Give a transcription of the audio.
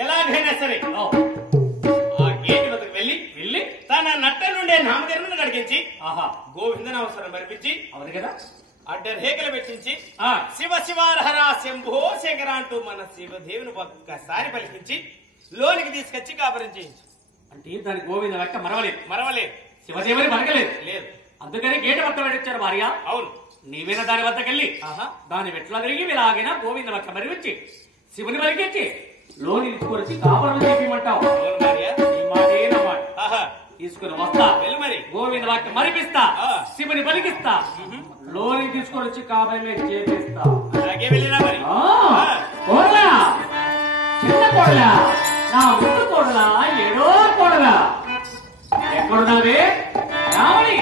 ఎలాగైనా సరే ఆ గేటు వద్దకు వెళ్ళి తన నట్ట నుండే నామధర్మను గడిగించి గోవిందనామస్వరం మరిపించి అవును కదా అడ్డరేఖలు పెట్టించి శివ శివారహర శంభో శేఖర అంటూ మన శివదేవుని ఒక్కసారి పలికించి లోనికి తీసుకొచ్చి కాపురం చేయించు. అంటే దాని గోవింద లెక్క మరవలేదు శివదేవుని మరగలేదు లేదు. అందుకని గేటు వద్ద పెట్టించారు భార్య. అవును, నీవేనా దాని వద్దకెళ్ళి దాని వెట్ల తిరిగి ఇలాగైనా గోవింద లెక్క మరిగించి శివుని మరిగించి లోని తీసుకొచ్చి కాపురం చేపిమంటావు. తీసుకుని వస్తా మరి గోవింద వాక్యం మరిపిస్తా శివుని పలికిస్తా లోని తీసుకొని వచ్చి కాబోయే చేపిస్తా. అలాగే వెళ్ళినా మరి కోడలా చిన్న కోడలా నా ముందు కోడలా ఏడో కోడలా ఎక్కడున్నావే రావణి